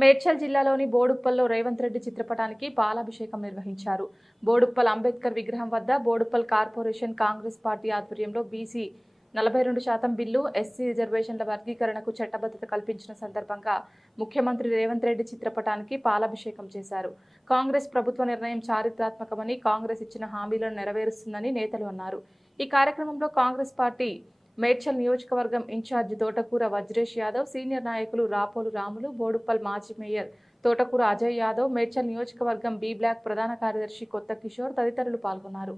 మేడ్చల్ జిల్లాలోని బోడుప్పల్లో రేవంత్ రెడ్డి చిత్రపటానికి పాలాభిషేకం నిర్వహించారు. బోడుప్పల్ అంబేద్కర్ విగ్రహం వద్ద బోడుప్పల్ కార్పొరేషన్ కాంగ్రెస్ పార్టీ ఆధ్వర్యంలో బీసీ నలభై రెండు శాతం బిల్లు ఎస్సీ రిజర్వేషన్ల వర్గీకరణకు చట్టబద్ధత కల్పించిన సందర్భంగా ముఖ్యమంత్రి రేవంత్ రెడ్డి చిత్రపటానికి పాలాభిషేకం చేశారు. కాంగ్రెస్ ప్రభుత్వ నిర్ణయం చారిత్రాత్మకమని కాంగ్రెస్ ఇచ్చిన హామీలను నెరవేరుస్తుందని నేతలు అన్నారు. ఈ కార్యక్రమంలో కాంగ్రెస్ పార్టీ మేడ్చల్ నియోజకవర్గం ఇన్ఛార్జ్ తోటకూర వజ్రేష్ యాదవ్ సీనియర్ నాయకులు రాపోలు రాములు బోడుప్పల్ మాజీ మేయర్ తోటకూర అజయ్ యాదవ్ మేడ్చల్ నియోజకవర్గం బి బ్లాక్ ప్రధాన కార్యదర్శి కొత్త కిషోర్ తదితరులు పాల్గొన్నారు.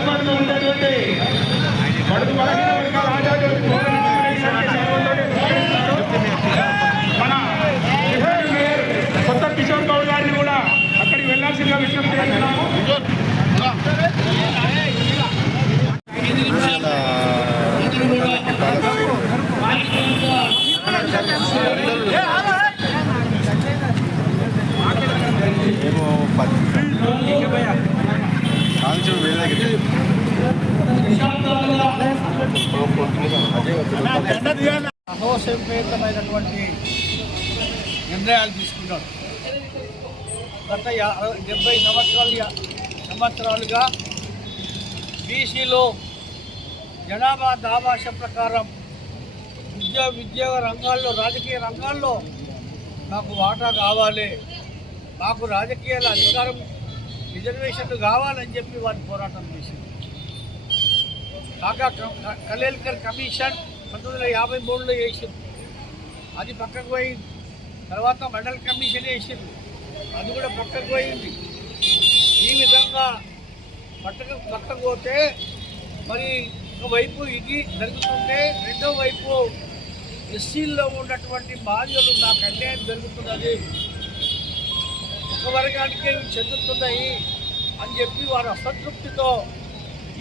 সম্পন্ন నిర్ణయాలు తీసుకున్నాడు. గత డెబ్బై సంవత్సరాలు సంవత్సరాలుగా బీసీలో జనాభా దాభాష ప్రకారం ఉద్యోగ ఉద్యోగ రంగాల్లో రాజకీయ రంగాల్లో నాకు వాటా కావాలి. మాకు రాజకీయాల అధికారం రిజర్వేషన్లు కావాలని చెప్పి వారు పోరాటం చేసింది కాగా కలేల్కర్ కమిషన్ పంతొమ్మిది వందల యాభై మూడులో చేసింది. అది పక్కకు పోయింది తర్వాత మండల కమిషన్ వేసింది. అది కూడా పట్టకపోయింది ఈ విధంగా పట్టక పట్టకపోతే మరి ఒకవైపు ఇది జరుగుతుంటే రెండో వైపు ఎస్సీల్లో ఉన్నటువంటి బాధ్యులు నాకు అన్యాయం జరుగుతున్నది. ఒక వర్గానికే చెందుతున్నాయి అని చెప్పి వారు అసంతృప్తితో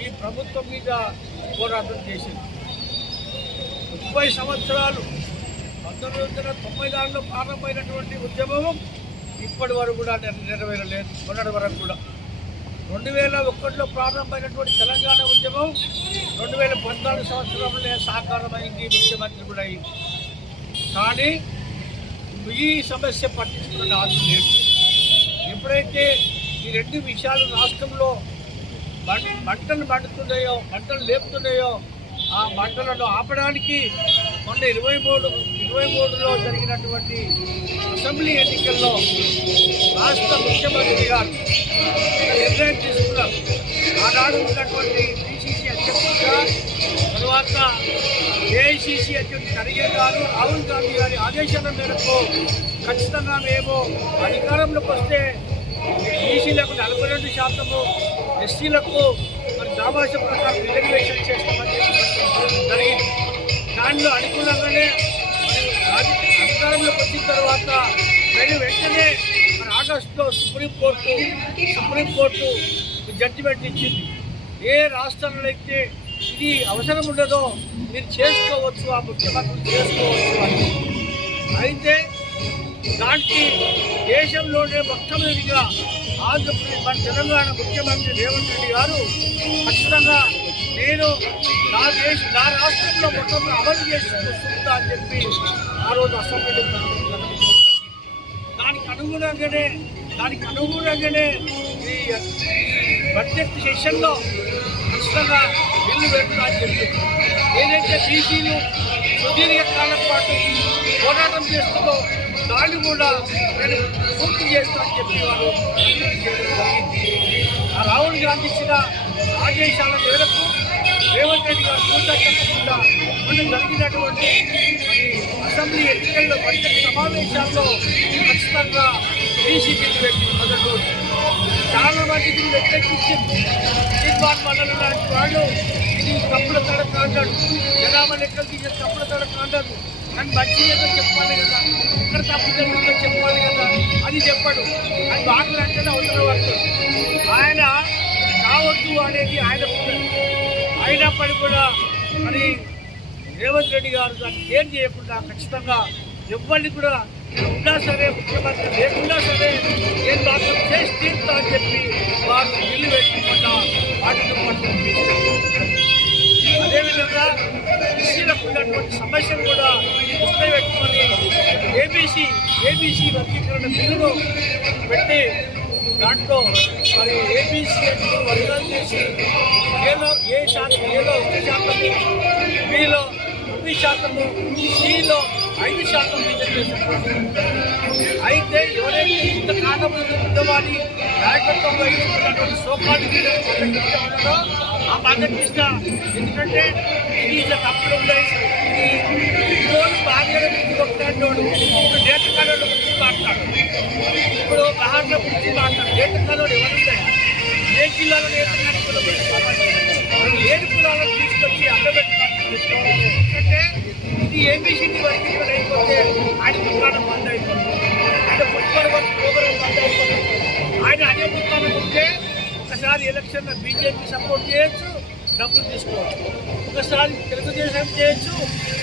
ఈ ప్రభుత్వం మీద పోరాటం చేసింది. ముప్పై సంవత్సరాలు పంతొమ్మిది వందల తొంభై నాలుగులో ప్రారంభమైనటువంటి ఉద్యమం ఇప్పటి వరకు కూడా నెరవేరలేదు. మొన్నటి వరకు కూడా. రెండు వేల ఒకటిలో ప్రారంభమైనటువంటి తెలంగాణ ఉద్యమం రెండు వేల పద్నాలుగు సంవత్సరంలో సాకారమైంది. ముఖ్యమంత్రి కూడా అయింది. కానీ ఈ సమస్య పట్టించుకున్న నాదు లేదు ఎప్పుడైతే ఈ రెండు విషయాలు రాష్ట్రంలో మంటలు మండుతున్నాయో మంటలు లేపుతున్నాయో ఆ మంటలను ఆపడానికి మొన్న ఇరవై మూడు ఇరవై మూడులో జరిగినటువంటి అసెంబ్లీ ఎన్నికల్లో రాష్ట్ర ముఖ్యమంత్రి గారు నిర్ణయం తీసుకున్నారు. ఆనాడు ఉన్నటువంటి పిసిసి అధ్యక్షుడిగా తర్వాత ఏఐసిసి అధ్యక్షుడు ఖర్గే గారు రాహుల్ గాంధీ గారి ఆదేశాల మేరకు ఖచ్చితంగా మేము అధికారంలోకి వస్తే బీసీలకు నలభై రెండు శాతము ఎస్సీలకు మరి దామాష ప్రకారం రిజర్వేషన్ చేస్తామని జరిగింది. దానిలో అనుకూలంగానే అధికారంలోకి వచ్చిన తర్వాత నేను వెంటనే మరి ఆగస్టులో సుప్రీంకోర్టు సుప్రీంకోర్టు జడ్జిమెంట్ ఇచ్చింది. ఏ రాష్ట్రంలో అయితే ఇది అవసరం ఉండదో మీరు చేసుకోవచ్చు ఆ ముఖ్యమంత్రులు చేసుకోవచ్చు అని. అయితే దానికి దేశంలోనే మొట్టమొదటిగా ఆంధ్రప్రదేశ్ మన తెలంగాణ ముఖ్యమంత్రి రేవంత్ రెడ్డి గారు ఖచ్చితంగా నేను నా దేశ నా రాష్ట్రంలో మొత్తం అమలు చేసి చూస్తుందా అని చెప్పి దానికి అనుగుణంగానే దానికి అనుగుణంగానే ఈ బడ్జెట్ సెషన్లో ఖచ్చితంగా బిల్లు పెడుతుందా అని ఏదైతే బీసీలు సుదీర్ఘకాలం పాటు పోరాటం చేస్తుందో దాన్ని కూడా నేను పూర్తి చేస్తానని చెప్పి వారు ఆ రాహుల్ గాంధీ ఇచ్చిన ఆదేశాల మేరకు రేవంత్ రెడ్డి గారు పూర్తి చెప్పకుండా జరిగినటువంటి అసెంబ్లీ ఎన్నికల్లో బడ్జెట్ సమావేశాల్లో ఖచ్చితంగా బీసీపీకి వ్యక్తి మొదలు. చాలా మందికి వ్యతిరేకించింది. శ్రీపాన్ మండలం లాంటి వాళ్ళు ఇది తప్పుల తడక అంటాడు జనాభా లెక్కలు తీసే తప్పుల తడక అంటారు కానీ మంచి ఏదో చెప్పాలి కదా. ఇక్కడ తప్పు జరుగుతుందో చెప్పాలి కదా. అది చెప్పడు. అది బాగా అంటేనే అవసరం పడుతుంది ఆయన కావద్దు అనేది ఆయన అయినప్పటికీ కూడా మరి రేవంత్ రెడ్డి గారు దాన్ని ఏం చేయకుండా ఖచ్చితంగా ఎవరిని కూడా ఉన్నా సరే ముఖ్యమంత్రి లేకుండా సరే నేను మాత్రం చేసి తీరుతా అని చెప్పి వారు ఇల్లు పెట్టుకుండా వాటిని పట్టుకుని అదేవిధంగా ఎస్సీలకు ఉన్నటువంటి సమస్యలు కూడా దృష్టిలో పెట్టుకొని ఏబీసీ ఏబీసీ వర్గీకరణ బిల్లును పెట్టి దాంట్లో మరి ఏబీసీ వర్గాలు చేసి ఏలో ఏ శాతం ఏలో ఒక శాతం బిలో తొమ్మిది శాతము సిలో ఐదు శాతం అయితే ఎవరైతే ఇంత కాలంలో నాయకత్వం వహిస్తున్నటువంటి సోపాటి ఉన్నారో ఆ మద్దతు ఇష్ట ఎందుకంటే ఇది తప్పులు ఉన్నాయి. ఇది రోజు బాగా డేట కాలంలో గురించి మాట్లాడు. ఇప్పుడు బహార్ల గురించి మాట్లాడు. డేట కాలంలో ఎవరున్నాయి ఏ జిల్లాలో? నేర్చుకున్నాను కులం కులాలను తీసుకొచ్చి అడ్డబెట్టుకోవాలి ఎందుకంటే ఇది ఏబిసిడి వరకు ఇక్కడ అయిపోతే ఆయన దుకాణం బంద్ అయిపోతుంది ఆయన ఫుట్బాల్ వర్క్ ప్రోగ్రాం బంద్ అయిపోతుంది ఆయన అదే దుకాణం ఉంటే ఒకసారి ఎలక్షన్ బీజేపీ సపోర్ట్ చేయొచ్చు డబ్బులు తీసుకోవచ్చు. ఒకసారి తెలుగుదేశం చేయొచ్చు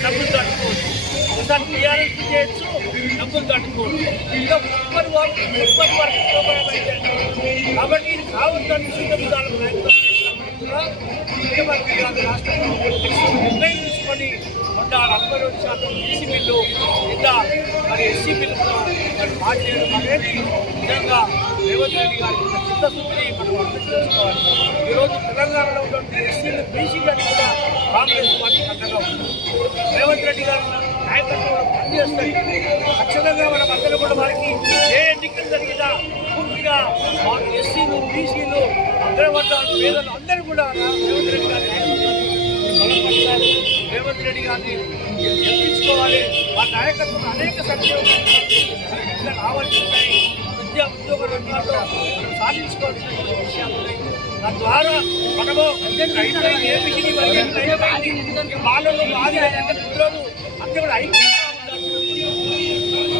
డబ్బులు తట్టుకోవచ్చు. ఒకసారి టీఆర్ఎస్ చేయొచ్చు డబ్బులు తట్టుకోవచ్చు. ఇంకా ముప్పై వరకు ముప్పై వరకు ప్రోగ్రాం అయితే. కాబట్టి ఇది కావద్దని శుద్ధ విధానం ప్రయత్నం చేస్తాం ముఖ్యమంత్రి రాష్ట్ర నిర్ణయం తీసుకొని మొన్న నలభై రెండు శాతం బీసీ బిల్లు కింద మరి ఎస్సీ బిల్లు కూడా మరి మాట్లాడడం అనేది నిజంగా రేవంత్ రెడ్డి గారి యొక్క చిత్తశుద్ధిని మనం అర్థం చేసుకోవాలి ఈరోజు తెలంగాణలో ఉన్నటువంటి ఎస్సీలు బీసీలను కూడా కాంగ్రెస్ పార్టీ అండగా ఉంది రేవంత్ రెడ్డి గారు నాయకత్వంలో పనిచేస్తాయి ఖచ్చితంగా మన అందరూ కూడా వారికి ఏ ఎన్నికలు జరిగినా పూర్తిగా మా ఎస్సీలు బీసీలు అగ్రవర్గాలు పేదలు అందరూ కూడా రేవంత్ రెడ్డి గారిని రేవంత్ రెడ్డి గారిని గెలిపించుకోవాలి. వారి నాయకత్వం అనేక సంక్షేమ పథకాలు రావాల్సి విద్యా ఉద్యోగ రంగాల్లో మనం సాధించుకోవాల్సినటువంటి విషయాలు ఉన్నాయి. తద్వారా మనము రైతులు ఏపీకి వాళ్ళలో మాది అంటే ఈరోజు అంతే కూడా ఐక్యంగా ఉండాలి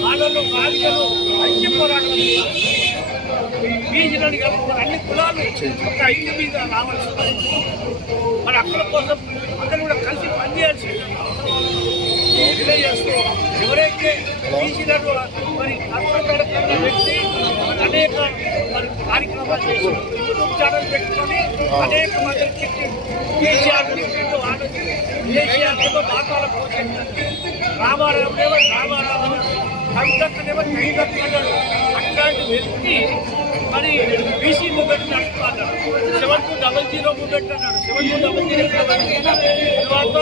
వాళ్ళలో బాలికలు ఐక్య పోరాటం బీజీలను కలుపుకున్న అన్ని కులాలు ఒక ఐదు మీద రావాల్సి ఉంది. మన హక్కుల కోసం అందరూ కూడా కలిసి పనిచేయాల్సి తెలియజేస్తూ ఎవరైతే బీసీలను మరి అక్కడ వ్యక్తి అనేక మరి కార్యక్రమాలు చేసి యూట్యూబ్ ఛానల్ పెట్టుకొని అనేక మందికి కేసీఆర్ తిట్టిండు, వాళ్ళు కేసీఆర్ ఏమో మాతాల రామారావు కవితక్కనేమో కవితక్క అట్లాంటి వ్యక్తి మరి బీసీ మూమెంట్ నడుపుతున్నాడు seven two double zero movement అన్నాడు. సెవెన్ టూ డబల్ జీరో తర్వాత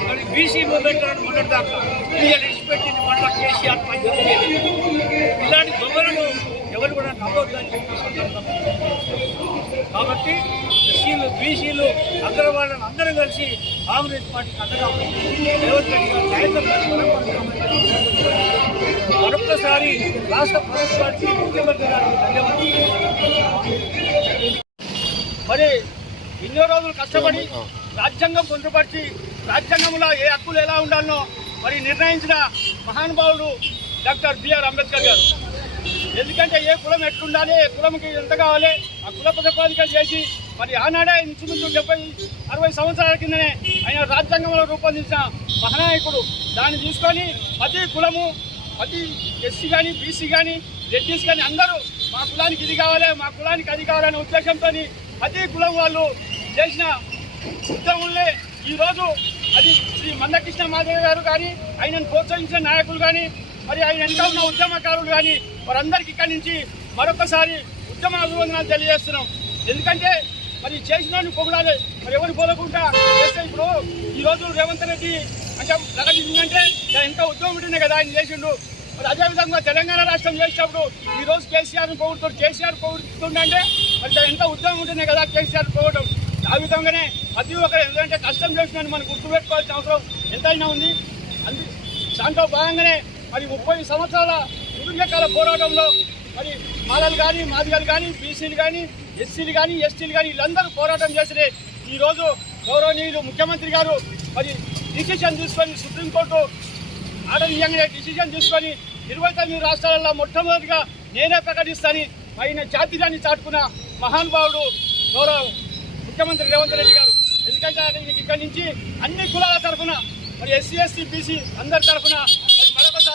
మరి బీసీ మూమెంట్ అన్నాడు మొన్నటి దాకా ఇక విడిచిపెట్టింది మళ్ళీ కేసీఆర్ ఇలాంటి దొంగలను ఎవరు కూడా నమ్మొద్దని కాబట్టి. ఎస్సీలు బీసీలు అగ్రవాళ్ళని అందరం కలిసి కాంగ్రెస్ పార్టీకి అండగా మరొకసారి మరొక్కసారి రాష్ట్ర ప్రభుత్వానికి ముఖ్యమంత్రి గారికి ధన్యవాదాలు. మరి ఎన్నో రోజులు కష్టపడి రాజ్యాంగం పొందుపరిచి రాజ్యాంగంలో ఏ హక్కులు ఎలా ఉండాలనో మరి నిర్ణయించిన మహానుభావుడు డాక్టర్ బిఆర్ అంబేద్కర్ గారు. ఎందుకంటే ఏ కులం ఎట్లుండాలి ఏ కులంకి ఎంత కావాలి ఆ కుల ప్రతిపాదికలు చేసి మరి ఆనాడే ఇంచుమించు డెబ్బై అరవై సంవత్సరాల కిందనే ఆయన రాజ్యాంగంలో రూపొందించిన మహానాయకుడు. దాన్ని తీసుకొని ప్రతి కులము ప్రతి ఎస్సీ కానీ బీసీ కానీ రెడ్డిస్ కానీ అందరూ మా కులానికి ఇది కావాలి మా కులానికి అది కావాలనే ఉద్దేశంతో ప్రతి కులం వాళ్ళు చేసిన ఉద్యమంలో ఈరోజు అది శ్రీ మందకృష్ణ మాధవ్ గారు కానీ ఆయనను ప్రోత్సహించిన నాయకులు కానీ మరి ఆయన వెంట ఉన్న ఉద్యమకారులు కానీ వారందరికీ ఇక్కడి నుంచి మరొకసారి ఉద్యమ అభివందనాలు తెలియజేస్తున్నాం. ఎందుకంటే మరి చేసిన పొగడాలి మరి ఎవరు పోలకుండా చేస్తే ఇప్పుడు ఈరోజు రేవంత్ రెడ్డి అంటే ప్రకటించిందంటే ఇంకా ఉద్యమం ఉంటేనే కదా ఆయన చేసిండు. మరి అదేవిధంగా తెలంగాణ రాష్ట్రం చేసినప్పుడు ఈ రోజు కేసీఆర్ పొగుడుతాడు కేసీఆర్ పొగుడుతుండే మరి ఎంత ఉద్యమం ఉంటుంది కదా కేసీఆర్ పోవడం ఆ విధంగానే ప్రతి ఒక్కరు ఎందుకంటే కష్టం చేస్తున్నాను మనం గుర్తుపెట్టుకోవాల్సిన అవసరం ఎంతైనా ఉంది. అందు దాంట్లో భాగంగానే మరి ముప్పై సంవత్సరాల సుదీర్ఘకాల పోరాటంలో మరి మాలలు కానీ మాదిగలు కానీ బీసీలు కానీ ఎస్సీలు కానీ ఎస్టీలు కానీ వీళ్ళందరూ పోరాటం చేసిన ఈరోజు గౌరవనీయులు ముఖ్యమంత్రి గారు మరి డిసిషన్ తీసుకొని సుప్రీంకోర్టు ఆర్డర్ ఇవ్వగానే డిసిషన్ తీసుకొని ఇరవై తొమ్మిది రాష్ట్రాలలో మొట్టమొదటిగా నేనే ప్రకటిస్తాను ఆయన జాతీయాన్ని చాటుకున్న మహానుభావుడు గౌరవ ముఖ్యమంత్రి రేవంత్ రెడ్డి గారు. ఎందుకంటే ఆయనకి ఇక్కడి నుంచి అన్ని కులాల తరఫున మరి ఎస్సీ ఎస్టీ బీసీ అందరి తరఫున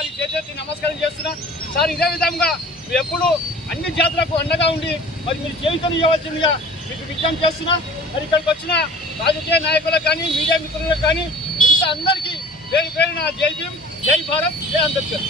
సార్ ఈ చేతి నమస్కారం చేస్తున్నా. సార్ ఇదే విధంగా మీరు ఎప్పుడు అన్ని జాతరకు అండగా ఉండి మరి మీరు జీవితం ఇవ్వవలసిందిగా మీకు విజ్ఞప్తి చేస్తున్నా. మరి ఇక్కడికి వచ్చిన రాజకీయ నాయకులకు కానీ మీడియా మిత్రులకు కానీ మిగతా అందరికీ పేరు పేరున జై భీమ్ జై భారత్ జై అంబేద్కర్.